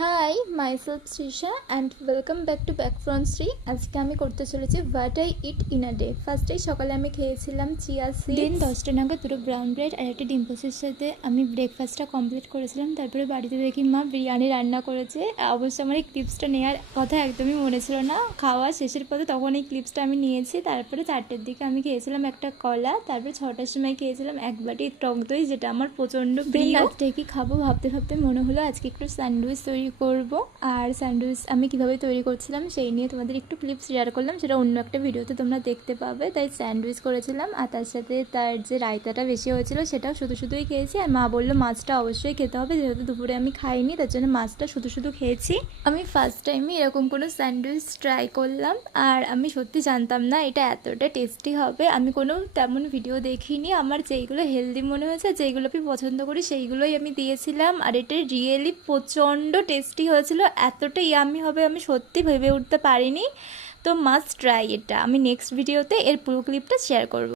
High myself Shreesha and welcome back to back from Shri. আজকে আমি করতে চলেছি what I eat in a day. ফার্স্টেই সকালে আমি খেয়েছিলাম চিয়া সিড, দেন 10টা নাগাদ দুটো ব্রাউন ব্রেড আর একটা ডিম পোস্টের সাথে আমি ব্রেকফাস্টটা কমপ্লিট করেছিলাম। তারপরে বাড়িতে দেখি মা বিরিয়ানি রান্না করেছে। অবশ্য আমার এই ক্লিপসটা নেওয়ার কথা একদমই মনে ছিল না, খাওয়া শেষের পথে তখন এই ক্লিপসটা আমি নিয়েছি। তারপরে 4টের দিকে আমি খেয়েছিলাম একটা কলা, তারপরে 6টার সময় খেয়েছিলাম এক বাটি টক দই, যেটা আমার প্রচণ্ড প্রিয়। রাত্রে কি খাবো ভাবতে ভাবতে মনে হলো আজকে একটু স্যান্ডউইচ তৈরি করব। আর স্যান্ডউইচ আমি কিভাবে তৈরি করছিলাম সেই নিয়ে তোমাদের একটু ক্লিপ শেয়ার করলাম, সেটা অন্য একটা ভিডিওতে তোমরা দেখতে পাবে। তাই স্যান্ডউইচ করেছিলাম আর তার সাথে তার যে রায়তাটা বেশি হয়েছিল সেটাও শুধু শুধুই খেয়েছি। আর মা বললো মাছটা অবশ্যই খেতে হবে, যেহেতু দুপুরে আমি খাইনি তার জন্য মাছটা শুধু শুধু খেয়েছি। আমি ফার্স্ট টাইমই এরকম কোনো স্যান্ডউইচ ট্রাই করলাম আর আমি সত্যি জানতাম না এটা এতটা টেস্টি হবে। আমি কোনো তেমন ভিডিও দেখিনি, আমার যেইগুলো হেলদি মনে হয়েছে যেইগুলো আমি পছন্দ করি সেইগুলোই আমি দিয়েছিলাম। আর এটা রিয়েলি প্রচণ্ড টেস্টি হয়েছিল, এতটা ইয়ামি হবে আমি সত্যি ভেবে উঠতে পারিনি। তো মাস্ট ট্রাই এটা। আমি নেক্সট ভিডিওতে এর পুরো ক্লিপটা শেয়ার করব।